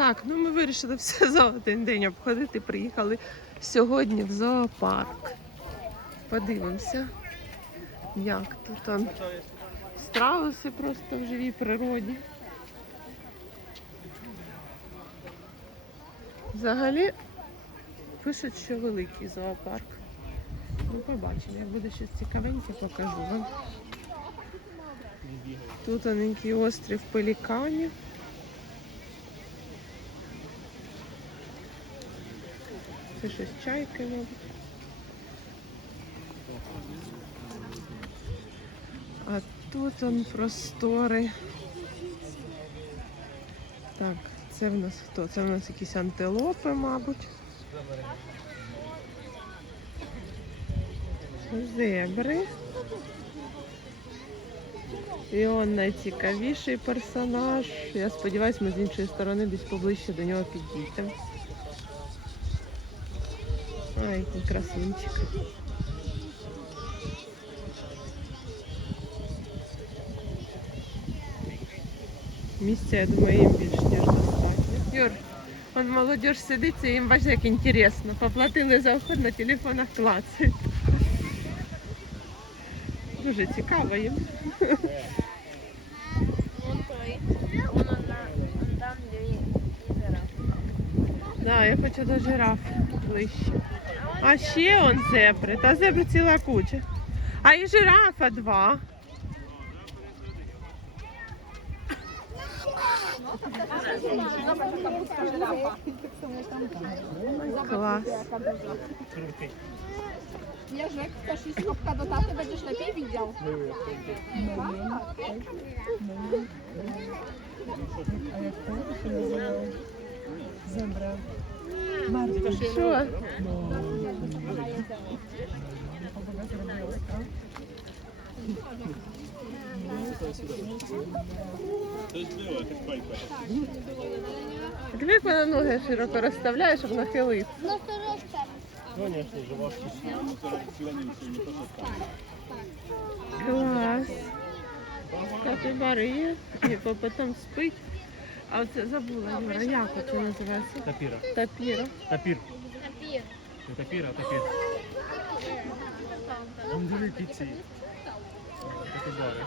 Так, ну ми вирішили все за один день обходити. Приїхали сьогодні в зоопарк. Подивимося, як тут он страуси просто в живій природі. Взагалі пишуть, що великий зоопарк. Ну, побачимо, як буде щось цікавеньке, покажу вам. Тут оненький острів пеліканів. Це щось чайки, мабуть. А тут он простори. Так, це в нас хто? Це в нас якісь антилопи, мабуть. Зебри. І он найцікавіший персонаж. Я сподіваюся, ми з іншої сторони десь поближче до нього підійдемо. Ай, який красунчик. Місця, я думаю, їм більш ніж достатньо. Юр, он молодіж сидиться, їм бачите, як інтересно. Поплатили за вход на телефонах клацають. Дуже цікаво їм. Вон той. Вон одна, вон там, де є жираф. Да, я хочу до жираф ближче. А ще он зебри. Та зебри ціла куча. А і жирафа два. Клас. Jerzek, chcesz iść kopka do taty, będziesz lepiej widział. Що? Диви, як вона ноги широко розставляє, щоб нахилитися. Клас. Капібари є, потім спить. А оце забула, Юра, як це називається? Тапіра. Тапіра. Тапір. Напір. Не тапір, а тапір. Він дуже піці. Тапібари.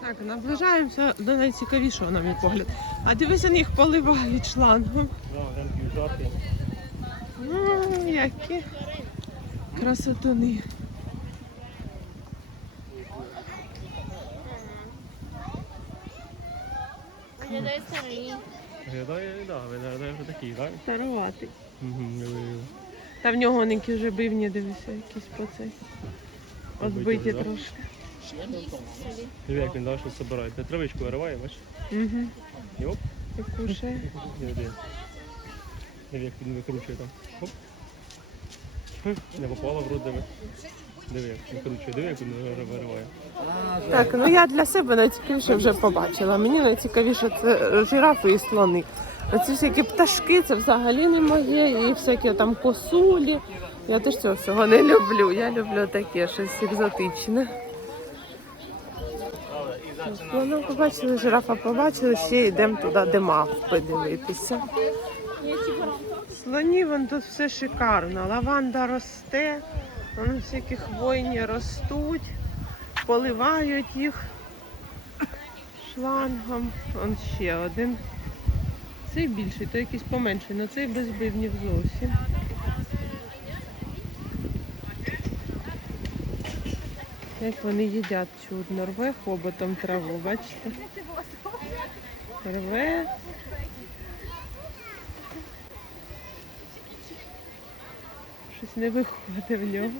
Так, наближаємося до найцікавішого, на мій погляд. А дивися, їх поливають шлангом. М, Які красотуни. Старий. Виглядає, да, виглядає вже такий, так? Старуватий. Угу, Та в нього ники вже бивні, дивися, якісь по цей. Отбиті да? трошки. Диви, як він далі щось збирає. Ти травичку вириває, бачиш? Угу. І оп, І кушає. диви, диви. Диви, як він викручує там. Оп. Не попала в рот, диви. Диви, як диви, як він вириває. Так, ну я для себе найцікавіше вже побачила. Мені найцікавіше це жирафи і слони. Оці всякі пташки, це взагалі не моє, і всякі там косулі. Я теж цього всього не люблю. Я люблю таке щось екзотичне. Слона побачили, жирафа побачили, ще йдемо туди, де мавпи дивитися. Слонів вон тут все шикарно. Лаванда росте, вон всякі хвойні ростуть, поливають їх шлангом. Он ще один. Цей більший, то якийсь поменший, але цей без бивнів зовсім. Як вони їдять чудно, рве хоботом траву, бачите? Рве. Щось не виходить в нього.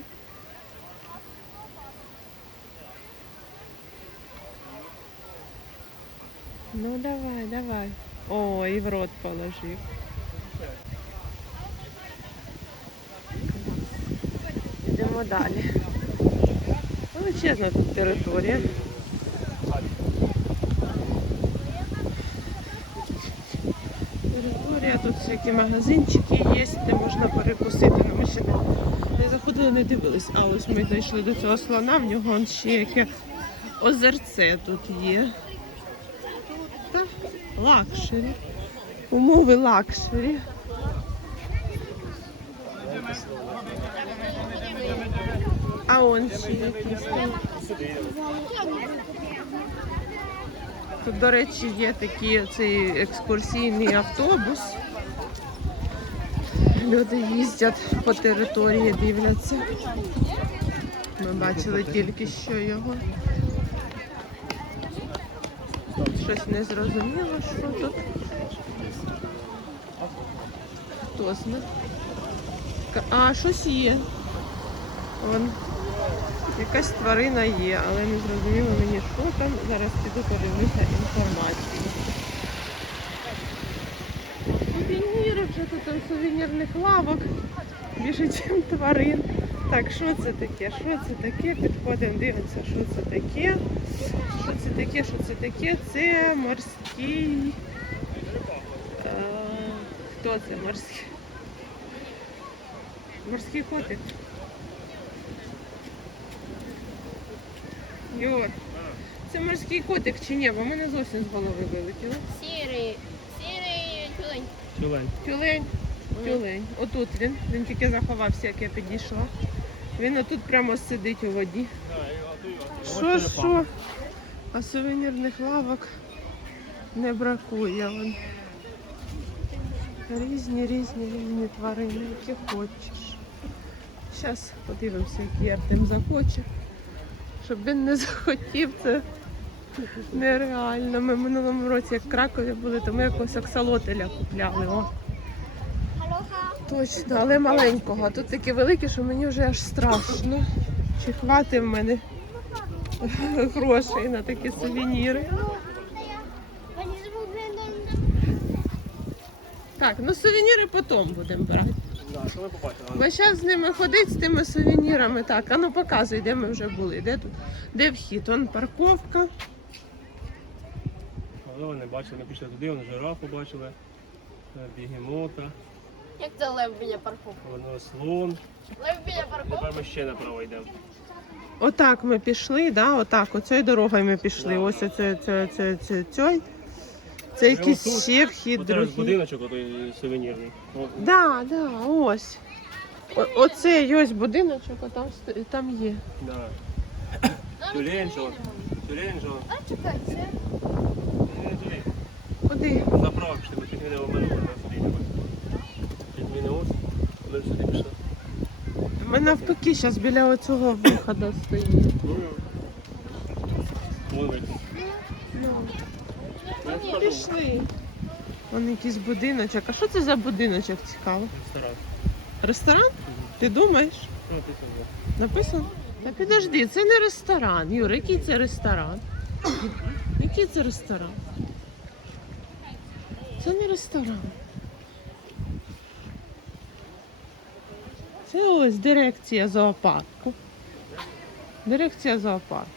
Ну давай, давай. О, і в рот положив. Йдемо далі. Величезна тут територія. Тут всякі магазинчики є, де можна перекусити. Ми ще не, не заходили, не дивились. А ось ми дійшли до цього слона, в нього ще яке озерце тут є. Та лакшері. Умови лакшері. А он ще там. Тут, до речі, є такий цей екскурсійний автобус. Люди їздять по території, дивляться. Ми бачили тільки що його. Щось не зрозуміло, що тут. Хто знає? А, щось є. Вон. Якась тварина є, але не зрозуміло мені, що там. Зараз піду подивлюся інформацію. Сувеніри, вже тут там сувенірних лавок. Більше, ніж тварин. Так, що це таке? Що це таке? Підходимо, дивимося, що це таке. Що це таке? Що це таке? Це морський. Е, хто це морський? Морський котик. Йор. Це морський котик чи ні? Бо в мене зовсім з голови вилетіло. Сірий, сірий тюлень. Тюлень. Тюлень. Тюлень. Отут він. Він тільки заховався, як я підійшла. Він отут прямо сидить у воді. Що, що? А сувенірних лавок не бракує. Вон. Різні, різні, різні тварини, які хочеш. Зараз подивимося, який Артем захоче. Щоб він не захотів, це нереально. Ми в минулому році, як в Кракові були, то ми якогось аксолотеля купляли. О. Точно, але маленького. Тут таке велике, що мені вже аж страшно. Чи хватить в мене грошей на такі сувеніри. Так, ну сувеніри потім будемо брати. Що побачили? Бо зараз з ними ходить з тими сувенірами. Так, а ну показуй, де ми вже були. Де тут? Де вхід? Он парковка. Але ви не бачили, ми пішли туди, вони жирафу бачили, е, бігемота, Як це лев біля парковки? воно слон. Лев біля парковки? Тепер ми ще направо йдемо. Отак ми пішли, да, отак, оцею дорогою ми пішли. Ось оце, це, це, це, це, це ще вхід От зараз другий. будиночок отой сувенірний. От, Да, да, ось. О- Оце ось будиночок, а там, ст- там є. да. Тюлень, що? А чекай, це Не туди. Куди? Направо пішли, ми чуть не обманули нас туди. Не ось, ми сюди пішли. Ми навпаки зараз біля оцього виходу стоїмо. Вон вийти. Пішли. Вон якийсь будиночок. А що це за будиночок цікаво? Ресторан. Ресторан? Ти думаєш? Ну, ти це вже. Написано? Та підожди, це не ресторан. Юр, який це ресторан? Який це ресторан? Це не ресторан. Це ось дирекція зоопарку. Дирекція зоопарку.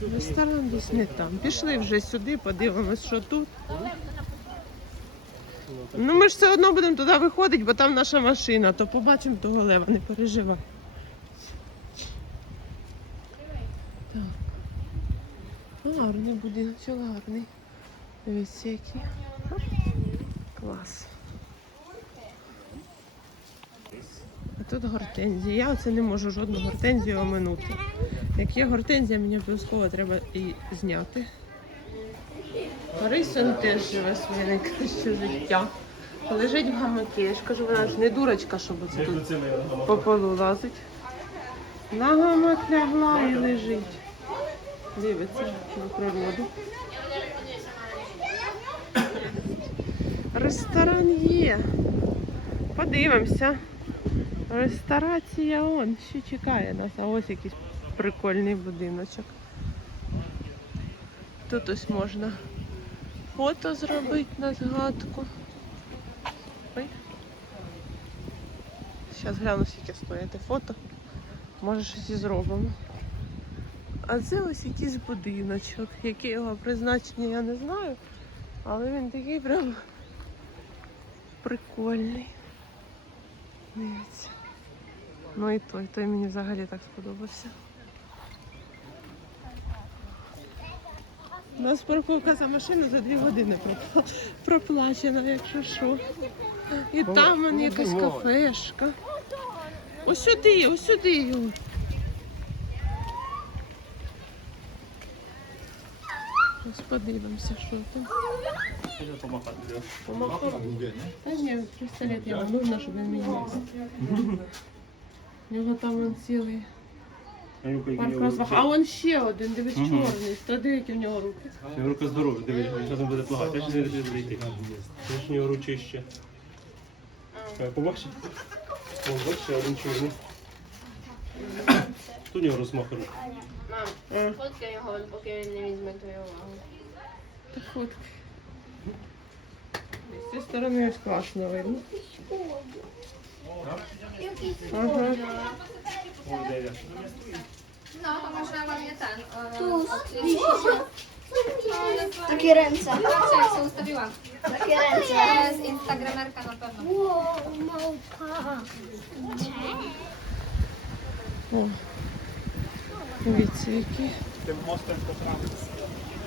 Ресторан десь не там. Пішли вже сюди, подивимось, що тут. Ну. Ну ми ж все одно будемо туди виходити, бо там наша машина, то побачимо того лева, не переживай. Так. Гарний будинок, гарний. Дивіться, який. Клас. А тут гортензія. Я оце не можу жодну гортензію оминути. Як є гортензія, мені обов'язково треба і зняти. Марison теж живе своє найкраще життя. Лежить в гамакі. Я ж кажу, вона ж не дурочка, щоб оце тут по полу лазить. На гамак лягла і лежить. Дивиться на природу. Ресторан є. Подивимося. Ресторація он ще чекає нас, а ось якийсь прикольний будиночок. Тут ось можна фото зробити на згадку. Зараз гляну, скільки стоїть фото. Може щось і зробимо. А це ось якийсь будиночок. Яке його призначення, я не знаю. Але він такий прям прикольний. Дивіться. Ну і той, той мені взагалі так сподобався. У нас парковка за машину за дві години проплачена, якщо що. І там вон якась кафешка. Ось сюди, ось сюди його. Ось подивимося, що там. Помахати. Помахав. Та ні, пістолет йому нужно, щоб він мені У нього там он цілий парк розваг. А он ще один, дивись, Мгм. чорний. Які в нього руки. Його рука здорова, дивись, він зараз буде плакати, теж не буде йти. Теж в нього ручище. О, бачиш, ще один чорний. Тут у нього розмах рук. Мам, фоткай його, поки він не візьме твою увагу. Так от. З цієї сторони ось класно видно. Я? No, to można ładnie ten. E, się. Takie ręce. Jak się які.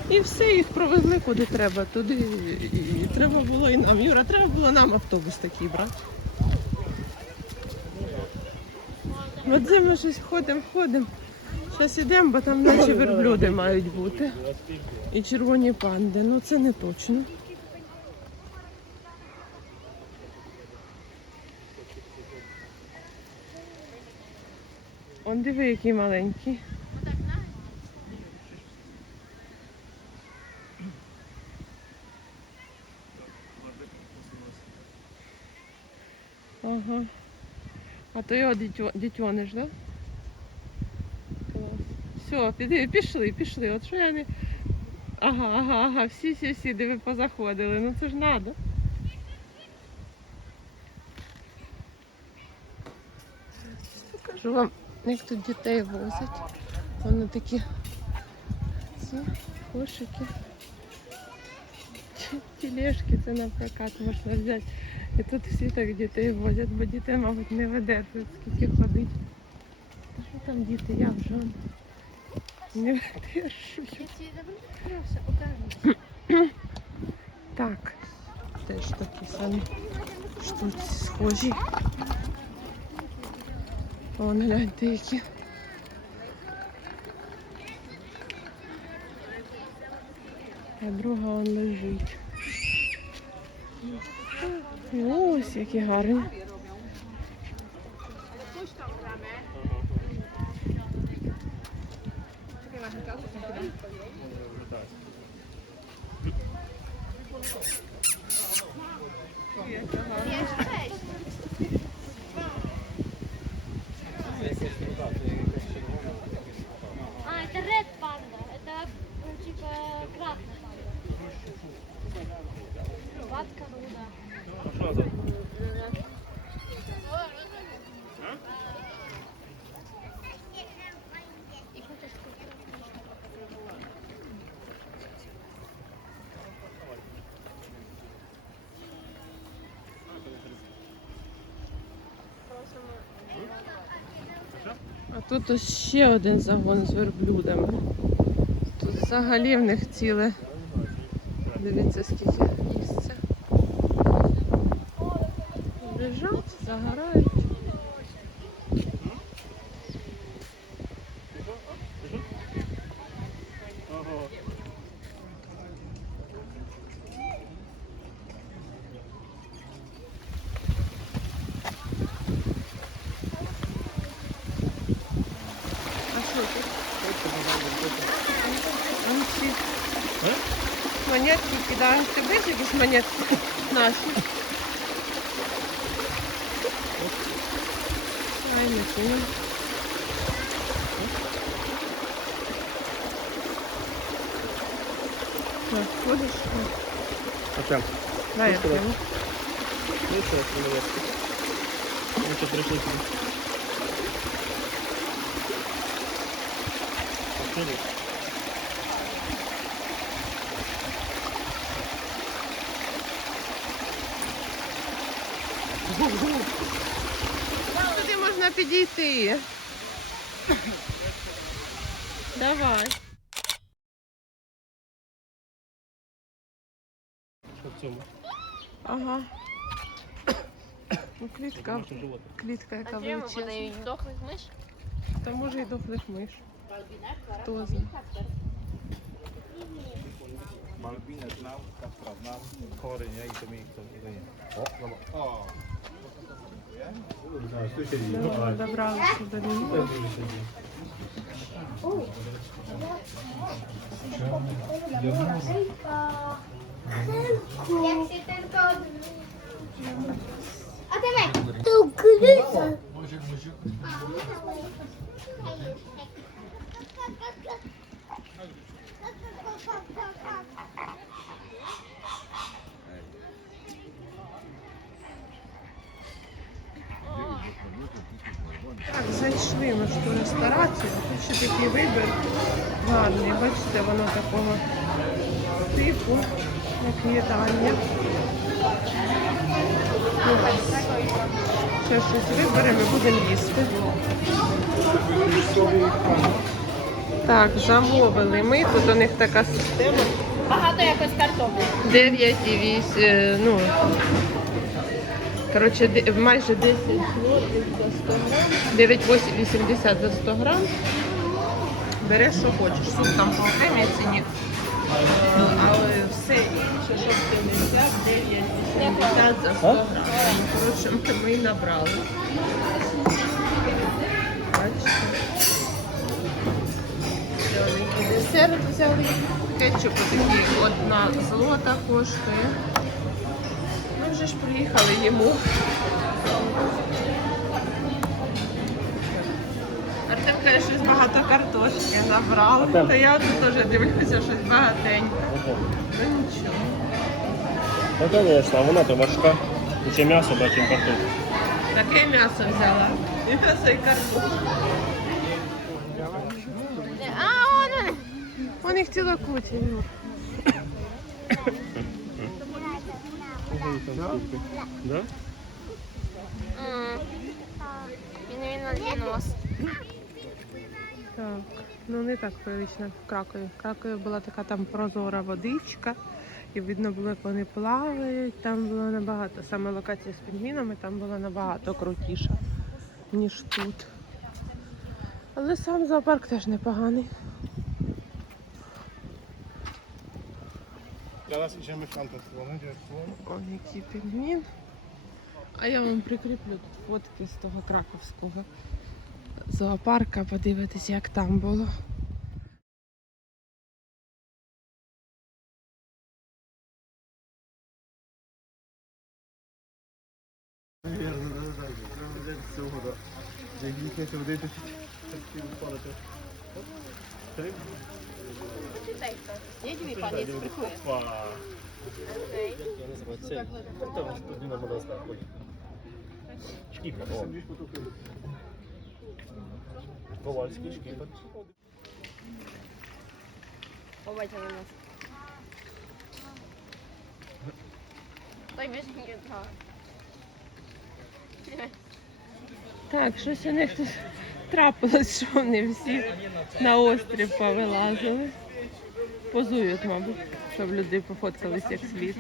І все, їх провезли куди треба. Туди і треба було і нам. Юра, треба було нам автобус такий брати. От це ми щось ходимо, ходимо. Зараз йдемо, бо там наче верблюди мають бути. І червоні панди. Ну це не точно. Он диви, який маленький. Ага. А то його дитьо, дитьониш, да? Все, піди, пішли, пішли. От що я не. Ага, ага, ага, всі, всі, всі, диви позаходили. Ну це ж надо. Покажу вам, як тут дітей возять. Вони такі ці кошики. Тележки це на прокат можна взяти. І тут всі так дітей возять, бо діти, мабуть, не видержують, скільки ходить. Та що там діти, я вже не видержую. Так, теж такі самі штуці схожі. Вон гляньте які. А друга он лежить. Ось які гарні. А, тут ще один загон з верблюдами. Тут взагалі в них ціле. Дивіться, скільки місця. Лежать, загорають. Ага. А що тут? Там ці Е? Монетки кидають. Ти бачиш якісь монетки наші? Ай, не понял. Так, ходиш? А чим? Дай я Що сказати? прямо. Ну що, молодці. Ну що, прийшли сюди. А що тут? Туди можна підійти. Давай. Що в цьому? Ага. Ну, клітка, Наше животе. клітка, яка А где мы величезна. подаем дохлых мышь? Та може і дохлих миш. Хто знає. Malwinę znał, Kaspra znał, chory, nie? I to mi to nie. O, no, o. Ну, Добралися до нього. Jak się tylko... A dawaj! Tu krysa! Так, зайшли ми в ту ресторацію. Тут ще такий вибір гарний. Бачите, воно такого типу, як їдальня. Ну, Ще щось виберемо і будемо їсти. Так, замовили ми. Тут у них така система. Багато якось картоплі. 9,8, ну, коротше, де- майже 10 злотих за 100 грам, 9,80 за 100 грам. Береш, що хочеш, суп там по окремій ціні. Е, Але все інше, що б ти не взяв, 9,80 за 100 грам. Коротше, ми, набрали. Бачите? Десерт взяли. Кетчуп такий одна злота коштує. Ми вже ж приїхали йому. Артем каже, щось багато картошки набрали. Та я тут теж дивлюся, щось багатенько. Ну нічого. Ну, звісно, вона то важка. І ще м'ясо бачимо картоплю. Таке м'ясо взяла. І м'ясо, і картошку. А, он он. Вон їх ціла куча. Да? Він він альбінос. Так, ну не так прилично в Кракові. В Кракові була така там прозора водичка, і видно було, як вони плавають. Там було набагато, саме локація з пінгвінами там була набагато крутіша, ніж тут. Але сам зоопарк теж непоганий. Ось який пінгвін. А я вам прикріплю тут фотки з того краковського зоопарка, подивитись, як там було. Jedź pan jest sprykuje. Опа. Шкіпер. О. Ковальський шкіпер. Побачили нас. Той біженький, так. Так, щось у них тут трапилось, що вони всі на острів повилазили. Позують, мабуть, щоб люди пофоткались як слід.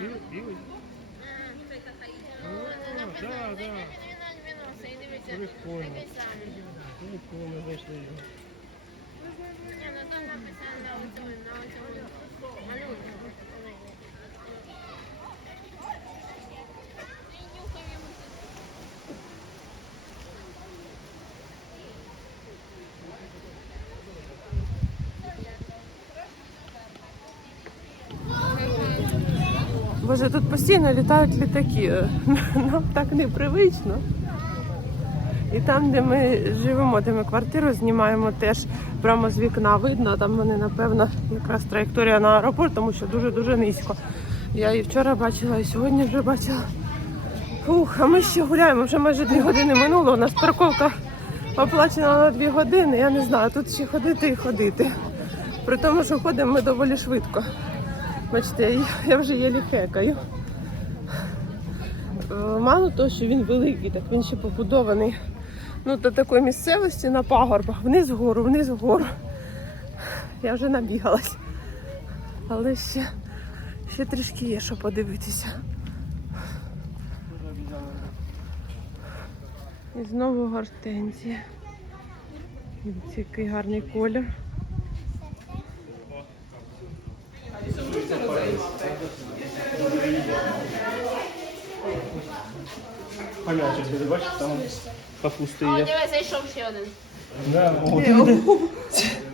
Білий? Білий? Да, да. І дивіться, Прикольно. такий. Прикольно знайшли його. Ні, ну то написано на оцьому, на оцьому малюнку. Боже, тут постійно літають літаки. Нам так непривично. І там, де ми живемо, де ми квартиру знімаємо, теж прямо з вікна видно. Там вони, напевно, якраз траєкторія на аеропорт, тому що дуже-дуже низько. Я і вчора бачила, і сьогодні вже бачила. Фух, а ми ще гуляємо, вже майже дві години минуло. У нас парковка оплачена на дві години. Я не знаю, тут ще ходити і ходити. При тому, що ходимо ми доволі швидко. Бачите, я, вже єлі хекаю. е, мало того, що він великий, так він ще побудований ну, до такої місцевості на пагорбах, вниз вгору, вниз вгору. Я вже набігалась. Але ще, ще трішки є, що подивитися. І знову гортензія. Дивіться, який гарний колір. Пам'ятаєш, ти бачиш, там капусти О, дивись, зайшов ще один. Да, о,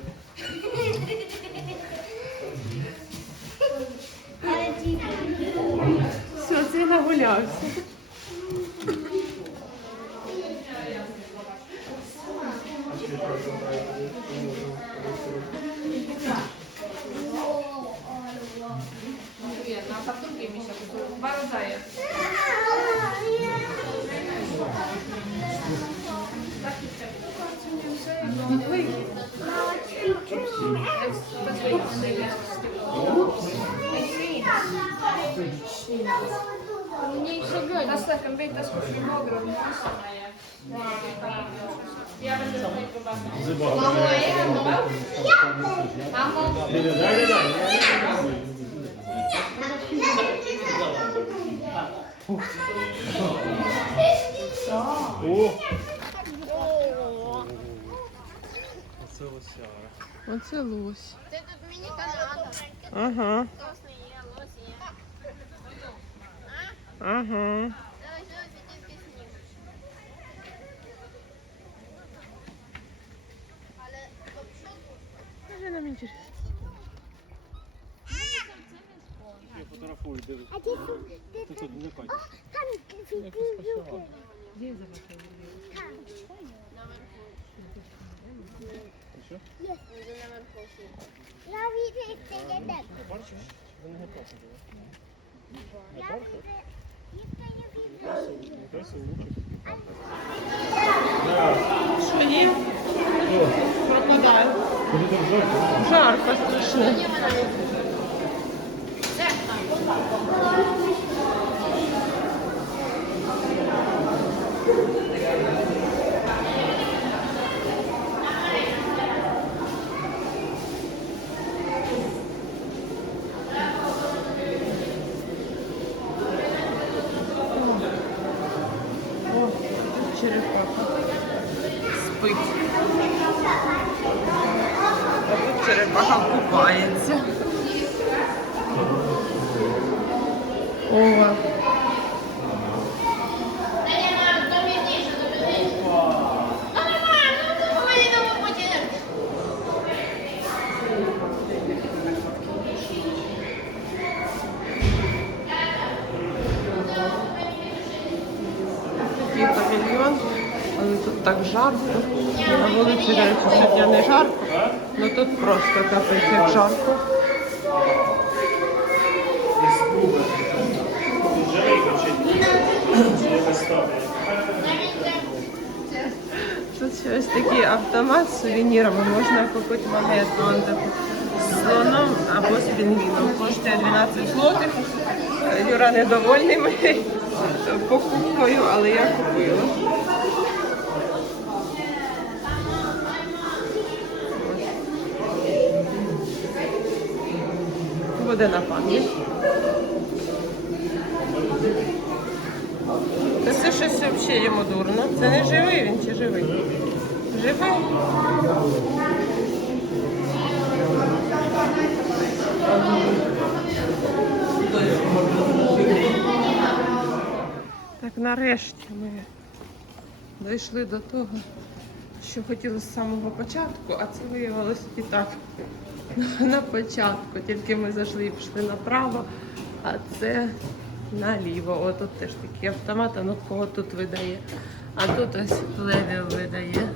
О! Оце лосяра. Оце лось. Це тут мені канада. Ага, Тосно є, лось є. ага. Давай, давай, піди пісні. Але Скажи нам інтересно. Я фотографую, дивись. А ти тут, тут не бачиш. там фігурку. Що? Іди наверху. всі. Я віде це є так. Бачиш? Вони не. Я віде, я віде. Красиво, лучик. Що є? Жарко? Жарко страшно. Черепаха купається. Ова. Такий павільйон, але тут так жарко. На вулиці, до речі, сьогодні не жарко, але тут просто капець як жарко. Тут ще ось такий автомат з сувенірами. Можна купити монету з слоном або з пінгвіном. Коштує 12 злотих. Юра недовольний покупкою, але я купила. Буде на пам'ять. Та це щось взагалі йому дурно. Це не живий він чи живий? Живий. Так, нарешті ми дійшли до того, що хотіли з самого початку, а це виявилось і так на початку. Тільки ми зайшли і пішли направо, а це наліво. О, тут теж такий автомат, а ну кого тут видає. А тут ось левів видає.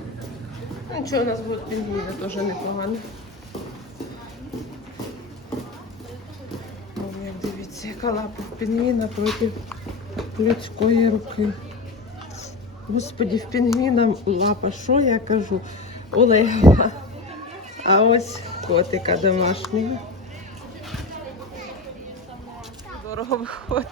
Ну, Нічого, у нас будуть пінгвіни, теж непогано. Дивіться, яка лапа пінгвіна проти людської руки. Господі, в пінгвіна лапа, що я кажу? Олега. А ось котика домашнього. Дорого виходить.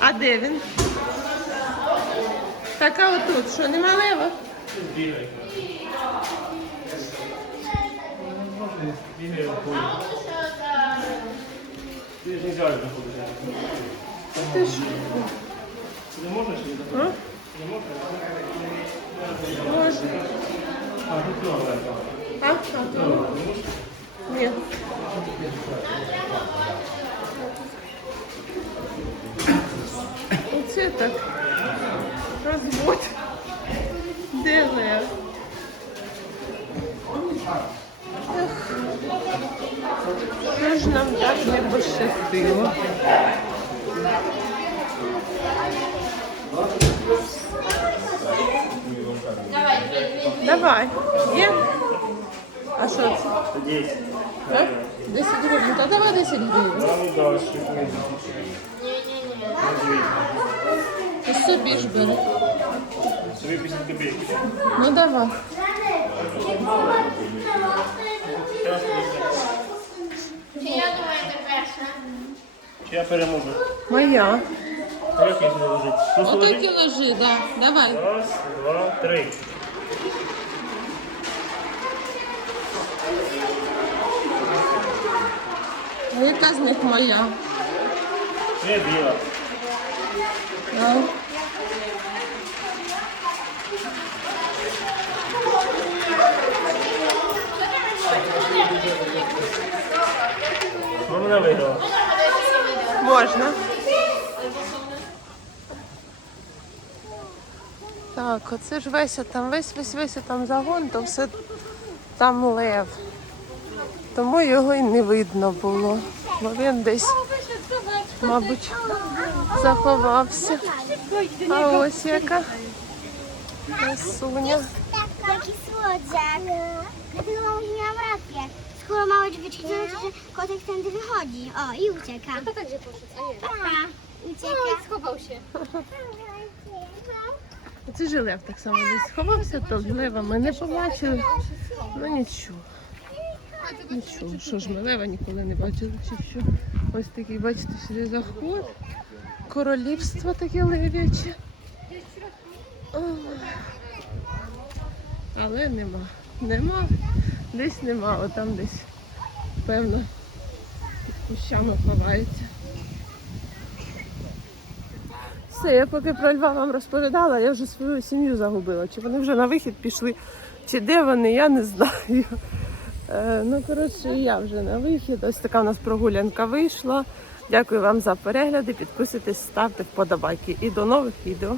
А. Де він? Так, а отут, що нема лева? Ти ж не взяли знаходити. Ти ж. Не можна чи ні? Не можна? Можна. А, тут много. А? А тут? 10. Так? 10 гривень. Та давай 10 гривень. Нам далі. Ні-ні-ні. І собі ж бери. Собі після копійки. Ну давай. Чия я думаю, перша? Чи я переможу? Моя. Як їх не ложить? Ложи, так. Да. Давай. Раз, два, три. Яка з них моя? Це біла. А? Ну, мене виграла. Можна. Так, оце ж весь там, весь весь весь там загон, то все там лев. Тому його й не видно було. Бо він десь, мабуть, заховався. А ось яка красуня. Skoro małe drzwiczki, to znaczy, że kotek tędy wychodzi. O, i ucieka. To tak, gdzie poszedł, a nie. Pa, No ucieka. Це ж лев так само десь сховався, то лева ми не побачили. Ну нічого. Нічого, що ж ми лева ніколи не бачили, чи що. Ось такий, бачите, сюди заход. Королівство таке лев'яче. Але нема. Нема. Десь нема, отам десь, певно, кущами ховається. Все, я поки про Льва вам розповідала, я вже свою сім'ю загубила. Чи вони вже на вихід пішли, чи де вони, я не знаю. Е, ну, коротше, я вже на вихід. Ось така у нас прогулянка вийшла. Дякую вам за перегляди. Підписуйтесь, ставте вподобайки. І до нових відео.